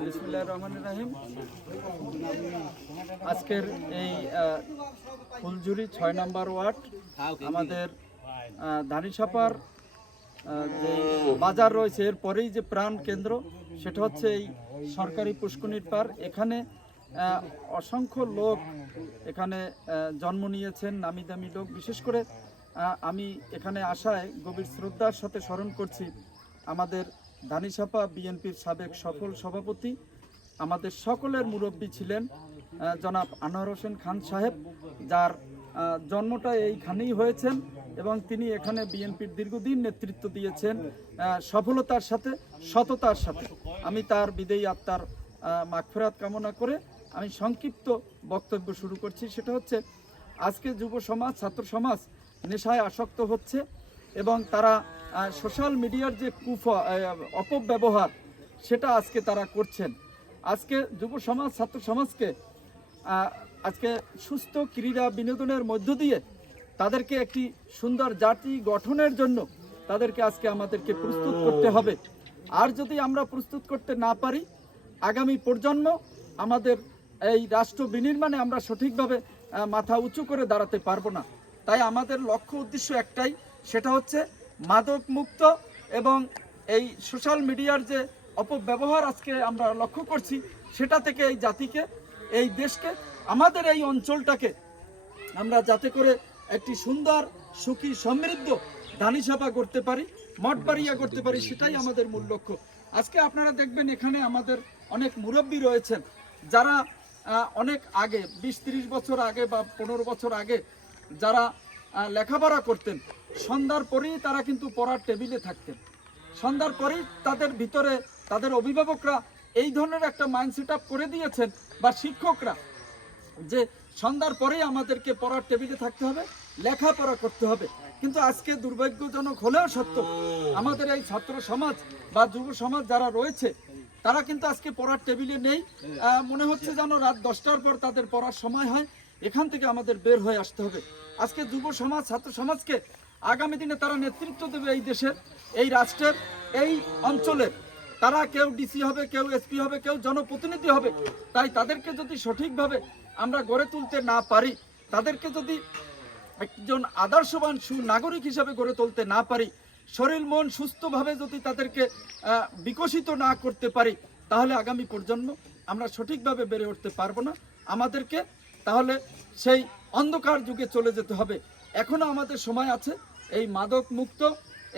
বিসমিল্লাহির রহমানির রহিম। আজকের এই ফুলঝুরি ৬ নম্বর ওয়ার্ড আমাদের ধানিসাপার যে বাজার রয়েছে এরপরেই যে প্রাণ কেন্দ্র সেটা হচ্ছে এই সরকারি পুষ্করিণীর পার। এখানে অসংখ্য লোক এখানে জন্ম নিয়েছেন, নামি দামি লোক। বিশেষ করে আমি এখানে আসায় গভীর শ্রদ্ধার সাথে স্মরণ করছি আমাদের ধানিসাপা বিএনপির সাবেক সফল সভাপতি, আমাদের সকলের মুরব্বী ছিলেন জনাব আনোয়ার হোসেন খান সাহেব, যার জন্মটা এইখানেই হয়েছেন এবং তিনি এখানে বিএনপির দীর্ঘদিন নেতৃত্ব দিয়েছেন সফলতার সাথে, সততার সাথে। আমি তার বিদেয়ী আত্মার মাগফিরাত কামনা করে আমি সংক্ষিপ্ত বক্তব্য শুরু করছি। সেটা হচ্ছে আজকে যুব সমাজ, ছাত্র সমাজ নেশায় আসক্ত হচ্ছে এবং তারা সোশ্যাল মিডিয়ার যে অপব্যবহার সেটা আজকে তারা করছেন। আজকে যুব সমাজ, ছাত্র সমাজকে আজকে সুস্থ ক্রীড়া বিনোদনের মধ্য দিয়ে তাদেরকে একটি সুন্দর জাতি গঠনের জন্য তাদেরকে আজকে আমাদেরকে প্রস্তুত করতে হবে। আর যদি আমরা প্রস্তুত করতে না পারি, আগামী প্রজন্ম আমাদের এই রাষ্ট্র বিনির্মাণে আমরা সঠিকভাবে মাথা উঁচু করে দাঁড়াতে পারবো না। তাই আমাদের লক্ষ্য উদ্দেশ্য একটাই, সেটা হচ্ছে মাদক মুক্ত এবং এই সোশ্যাল মিডিয়ার যে অপব্যবহার আজকে আমরা লক্ষ্য করছি সেটা থেকে এই জাতিকে, এই দেশকে, আমাদের এই অঞ্চলটাকে আমরা যাতে করে একটি সুন্দর সুখী সমৃদ্ধ ধানিসাপা করতে পারি, মঠবাড়িয়া করতে পারি, সেটাই আমাদের মূল লক্ষ্য। আজকে আপনারা দেখবেন এখানে আমাদের অনেক মুরব্বী রয়েছেন যারা অনেক আগে 20-30 বছর আগে বা 15 বছর আগে যারা লেখাপড়া করতেন, সন্ধ্যার পরেই তারা কিন্তু পড়ার টেবিলে থাকতেন। সন্ধ্যার পরেই তাদের ভিতরে তাদের অভিভাবকরা এই ধরনের একটা মাইন্ড সেট আপ করে দিয়েছেন, বা শিক্ষকরা, যে সন্ধ্যার পরেই আমাদেরকে পড়ার টেবিলে থাকতে হবে, লেখাপড়া করতে হবে। কিন্তু আজকে দুর্ভাগ্যজনক হলেও সত্য, আমাদের এই ছাত্র সমাজ বা যুব সমাজ যারা রয়েছে তারা কিন্তু আজকে পড়ার টেবিলে নেই। মনে হচ্ছে যেন রাত 10টার পর তাদের পড়ার সময় হয়, এখান থেকে আমাদের বের হয়ে আসতে হবে। আজকে যুব সমাজ, ছাত্র সমাজকে আগামী দিনে তারা নেতৃত্ব দেবে এই দেশের, এই রাষ্ট্রের, এই অঞ্চলের। তারা কেউ ডিসি হবে, কেউ এসপি হবে, কেউ জনপ্রতিনিধি হবে। তাই তাদেরকে যদি সঠিকভাবে আমরা গড়ে তুলতে না পারি, তাদেরকে যদি একজন আদর্শবান সুনাগরিক হিসাবে গড়ে তুলতে না পারি, শরীর মন সুস্থভাবে যদি তাদেরকে বিকশিত না করতে পারি, তাহলে আগামী প্রজন্ম আমরা সঠিকভাবে বেড়ে উঠতে পারবো না। আমাদেরকে তাহলে সেই অন্ধকার যুগে চলে যেতে হবে। এখনও আমাদের সময় আছে এই মাদক মুক্ত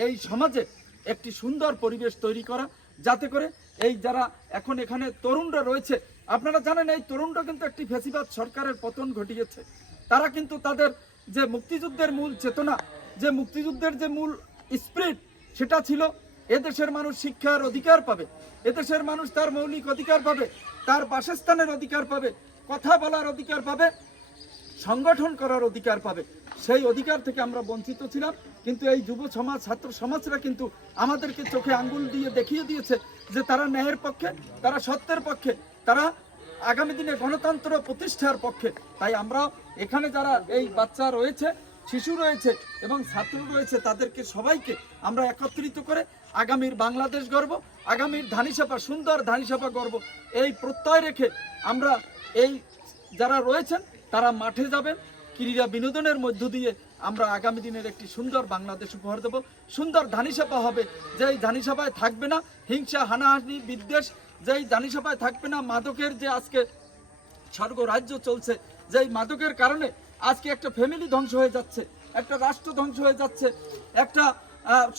এই সমাজে একটি সুন্দর পরিবেশ তৈরি করা, যাতে করে এই যারা এখন এখানে তরুণরা রয়েছে, আপনারা জানেন এই তরুণরা কিন্তু একটি ফ্যাসিবাদ সরকারের পতন ঘটিয়েছে। তারা কিন্তু তাদের যে মুক্তিযুদ্ধের মূল চেতনা, যে মুক্তিযুদ্ধের যে মূল স্পিরিট, সেটা ছিল এদেশের মানুষ শিক্ষার অধিকার পাবে, এদেশের মানুষ তার মৌলিক অধিকার পাবে, তার বাসস্থানের অধিকার পাবে, কথা বলার অধিকার পাবে, সংগঠন করার অধিকার পাবে। সেই অধিকার থেকে আমরা বঞ্চিত ছিলাম। কিন্তু এই যুব সমাজ, ছাত্র সমাজরা কিন্তু আমাদেরকে চোখে আঙ্গুল দিয়ে দেখিয়ে দিয়েছে যে তারা ন্যায়ের পক্ষে, তারা সত্যের পক্ষে, তারা আগামী দিনে গণতন্ত্র প্রতিষ্ঠার পক্ষে। তাই আমরা এখানে যারা এই বাচ্চা রয়েছে, শিশু রয়েছে এবং ছাত্র রয়েছে, তাদেরকে সবাইকে আমরা একত্রিত করে আগামীর বাংলাদেশ গড়ব, আগামীর ধানিসাপা, সুন্দর ধানিসাপা গড়ব, এই প্রত্যয় রেখে আমরা এই যারা রয়েছেন তারা মাঠে যাবেন। ক্রীড়া বিনোদনের মধ্য দিয়ে আমরা আগামী দিনের একটি সুন্দর বাংলাদেশ উপহার দেব। সুন্দর ধানিসাপা হবে, যেই ধানিসাপায় থাকবে না হিংসা, হানাহানি, বিদ্বেষ, যেই ধানিসাপায় থাকবে না মাদকের যে আজকে স্বর্গরাজ্য চলছে, যেই মাদকের কারণে আজকে একটা ফ্যামিলি ধ্বংস হয়ে যাচ্ছে, একটা রাষ্ট্র ধ্বংস হয়ে যাচ্ছে, একটা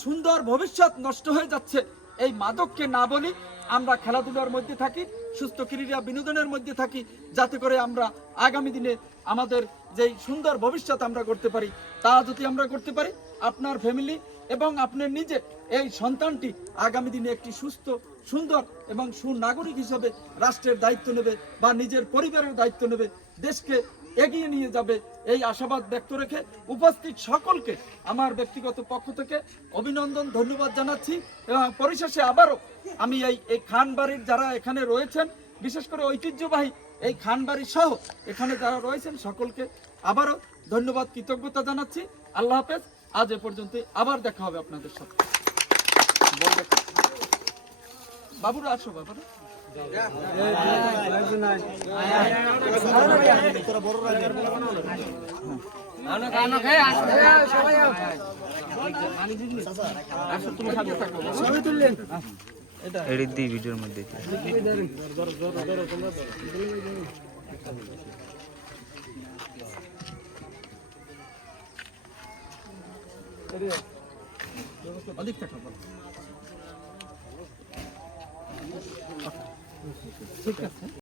সুন্দর ভবিষ্যৎ নষ্ট হয়ে যাচ্ছে। এই মাদককে না বলি, আমরা খেলাধুলার মধ্যে থাকি, সুস্থ ক্রীড়া বিনোদনের মধ্যে থাকি, যাতে করে আমরা আগামী দিনে আমাদের যেই সুন্দর ভবিষ্যৎ আমরা করতে পারি। তা যদি আমরা করতে পারি, আপনার ফ্যামিলি এবং আপনার নিজে এই সন্তানটি আগামী দিনে একটি সুস্থ, সুন্দর এবং সুনাগরিক হিসাবে রাষ্ট্রের দায়িত্ব নেবে বা নিজের পরিবারের দায়িত্ব নেবে, দেশকে এগিয়ে নিয়ে যাবে। এই আশাবাদ ব্যক্ত রেখে উপস্থিত সকলকে আমার ব্যক্তিগত পক্ষ থেকে অভিনন্দন, ধন্যবাদ জানাচ্ছি। এবং পরিশেষে আবারও আমি এই খানবাড়ির যারা এখানে রয়েছেন, বিশেষ করে ঐতিহ্যবাহী এই খানবাড়ি সহ এখানে যারা রয়েছেন সকলকে আবারও ধন্যবাদ, কৃতজ্ঞতা জানাচ্ছি। আল্লাহ হাফেজ। আজ এ পর্যন্ত, আবার দেখা হবে আপনাদের সাথে। বাবুরা আসো বাবুরা। এডিট দিই ভিডিওর মধ্যে। অধিক টাকা ঠিক আছে।